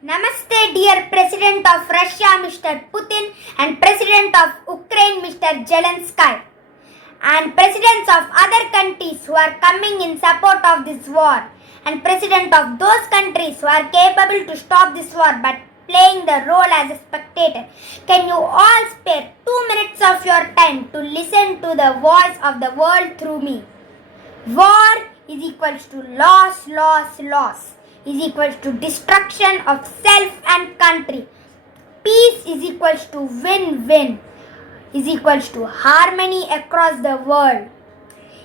Namaste, dear President of Russia, Mr. Putin, and President of Ukraine, Mr. Zelensky, and presidents of other countries who are coming in support of this war, and president of those countries who are capable to stop this war but playing the role as a spectator. Can you all spare 2 minutes of your time to listen to the voice of the world through me? War is equals to loss is equals to destruction of self and country. Peace is equals to win-win is equals to harmony across the world.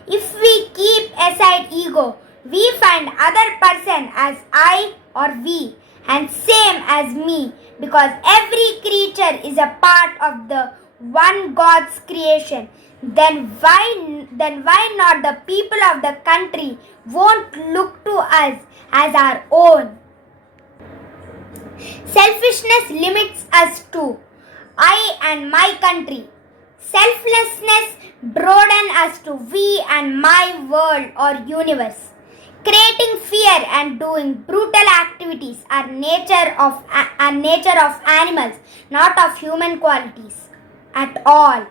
If we keep aside ego, we find other person as I or we and same as me, because every creature is a part of the one God's creation. Then why not the people of the country won't look to us as our own? Selfishness limits us to I and my country. Selflessness broadens us to we and my world or universe. Creating fear and doing brutal activities are nature of animals, not of human qualities at all.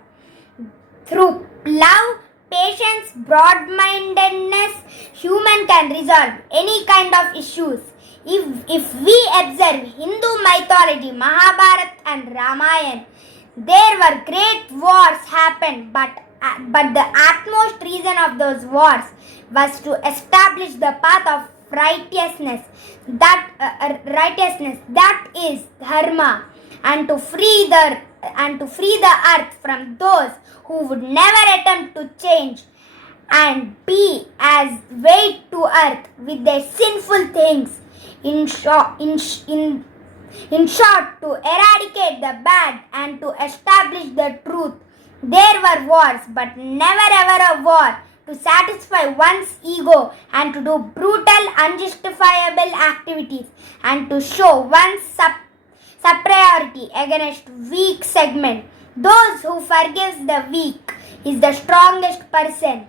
Through love, patience, broad-mindedness, human can resolve any kind of issues. If we observe Hindu mythology, Mahabharata and Ramayana, there were great wars happened, but the utmost reason of those wars was to establish the path of righteousness, that is dharma, and to free the earth from those who would never attempt to change and be as weight to earth with their sinful things. In short, to eradicate the bad and to establish the truth. There were wars, but never ever a war to satisfy one's ego and to do brutal, unjustifiable activities and to show one's superiority against weak segment. Those who forgives the weak is the strongest person.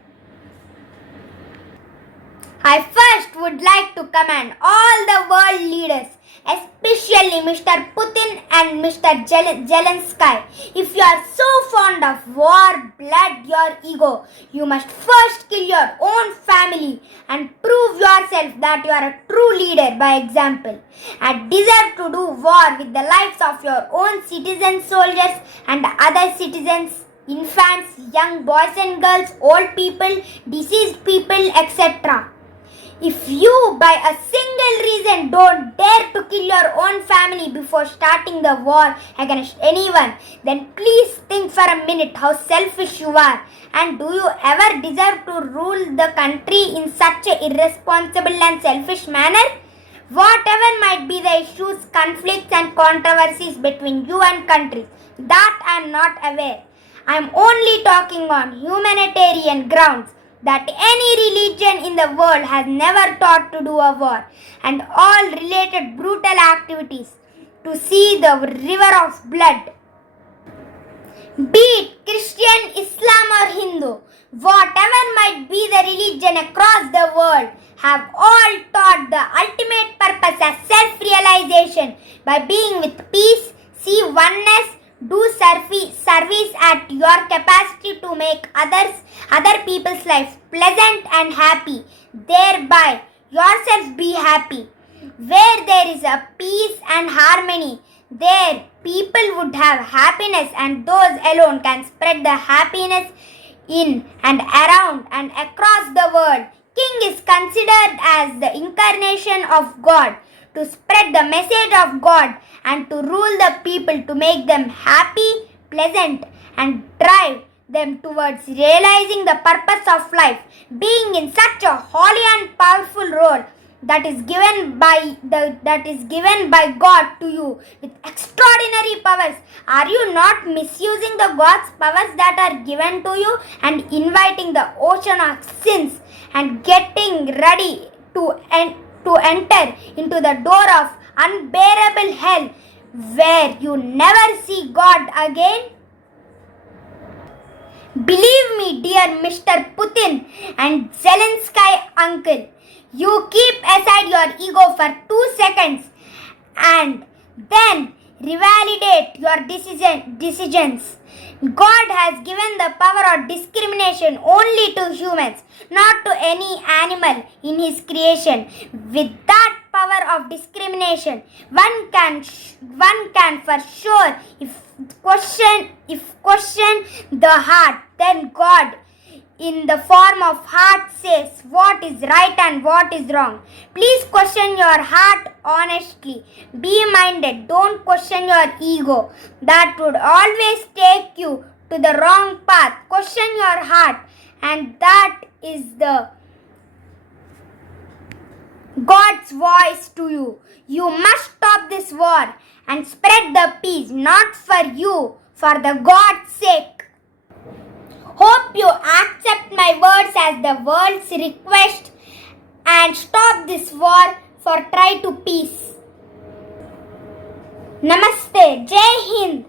I first would like to commend all the world leaders, especially Mr. Putin and Mr. Zelensky. If you are so fond of war, blood, your ego, you must first kill your own family and prove yourself that you are a true leader by example, and deserve to do war with the lives of your own citizens, soldiers and other citizens, infants, young boys and girls, old people, deceased people, etc. If you by a single reason don't dare to kill your own family before starting the war against anyone, then please think for a minute how selfish you are, and do you ever deserve to rule the country in such an irresponsible and selfish manner? Whatever might be the issues, conflicts and controversies between you and countries, that I am not aware. I am only talking on humanitarian grounds, that any religion in the world has never taught to do a war and all related brutal activities to see the river of blood. Be it Christian, Islam or Hindu, whatever might be the religion across the world, have all taught the ultimate purpose as self-realization by being with peace, see oneness, do service at your capacity to make other people's life pleasant and happy, thereby yourself be happy. Where there is a peace and harmony, there people would have happiness, and those alone can spread the happiness in and around and across the world. King is considered as the incarnation of God, to spread the message of God and to rule the people, to make them happy, pleasant and drive them towards realizing the purpose of life. Being in such a holy and powerful role that is given by God to you with extraordinary powers, are you not misusing the God's powers that are given to you and inviting the ocean of sins and getting ready to enter into the door of unbearable hell where you never see God again? Believe me, dear Mr. Putin and Zelensky uncle, you keep aside your ego for 2 seconds and then revalidate your decisions. God has given the power of discrimination only to humans, not to any animal in His creation. With that power of discrimination, one can for sure if question the heart, then God in the form of heart says what is right and what is wrong. Please question your heart honestly. Be minded. Don't question your ego. That would always take you to the wrong path. Question your heart, and that is the God's voice to you. You must stop this war and spread the peace, not for you, for the God's sake. Hope you accept my words as the world's request and stop this war for try to peace. Namaste. Jai Hind.